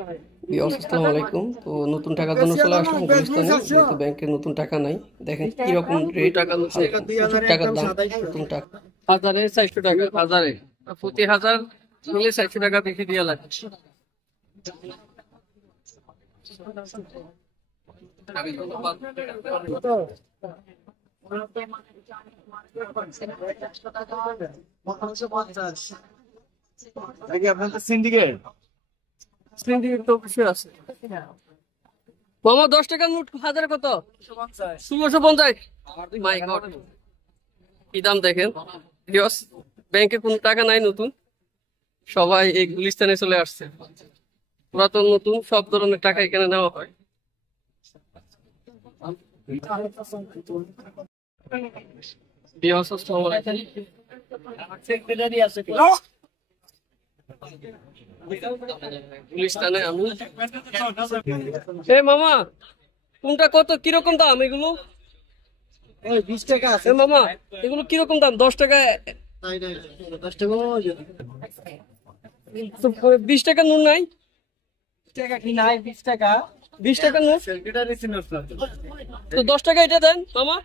আসসালামু আলাইকুম। তো নতুন টাকার জন্য চলে আসলাম গুলিস্তানে, যেহেতু ব্যাংকে নতুন টাকা নাই। দেখেন কিরকম রেট, প্রচুর টাকার দাম নতুন টাকা। হাজারে 400 টাকা, হাজারে প্রতি হাজার নিলে 400 টাকা বেশি দিয়ে লাগে। সিন্ডিকেট সিন্ডিকেট তো অবশ্যই আছে। মামা 10 টাকার নোট হাজারে কত? 1650। মাই গড, কি দাম দেখেন। ব্যাংকে কোনো টাকা নাই নতুন, সবাই এই গুলিস্তানে চলে আসছে। পুরাতন নতুন সব ধরনের টাকা এখানে নেওয়া হয়। গুলিস্তানে আমি মামা কোনটা কত কিরকম দাম এগুলো? 20 টাকা আছে মামা এগুলো কিরকম দাম? 10 টাকা? 10 টাকা 20 টাকা নুন নাই? টাকা কি নাই 20 টাকা 20 টাকা নুন এটা রিসিন না তো 10 টাকা এটা দেন মামা।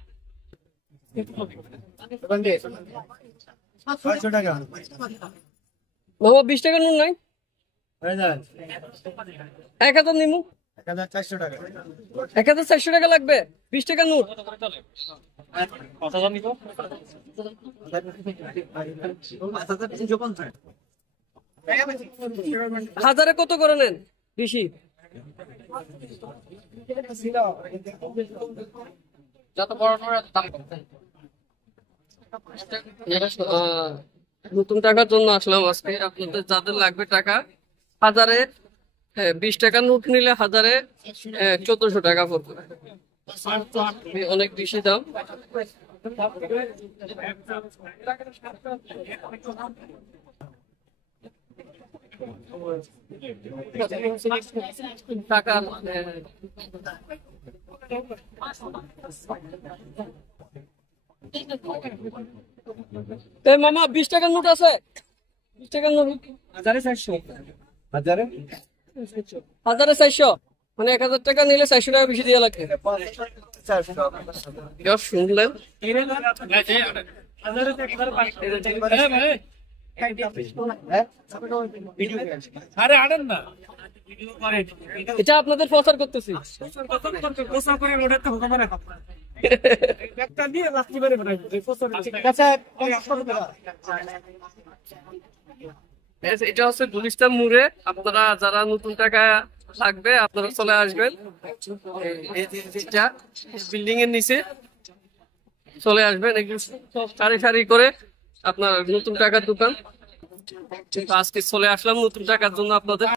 500 টাকা মামা 20 টাকা নুন নাই? হয়ে যায় 1000 নিমু। 1400 টাকা 1400 টাকা লাগবে 20 টাকা নোট। হাজারে কত করে নেন বেশি? নতুন টাকার জন্য আসলাম আজকে। আপনাদের যাদের লাগবে টাকা, হাজারে 20 টাকা নোট নিলে হাজারে 1400 টাকা পড়বে। অনেক বেশি দাম। টাকার মামা 20 টাকার নোট আছে? 20 টাকার নোট হাজারে 400 হাজারে 1400, মানে 1000 টাকা নিলে 400 টাকা বেশি দিয়ে লাগবে। শুনলেন? আরে আড়েন না এটা আপনাদের প্রচার করতেছি। এটা হচ্ছে গুলিস্তান মোড়ে। আপনারা যারা নতুন টাকা লাগবে আপনারা চলে আসবেন, বিল্ডিং এর নিচে চলে আসবেন। সারি সারি করে আপনার নতুন টাকার দোকান। আজকে চলে আসলাম নতুন টাকার জন্য আপনাদের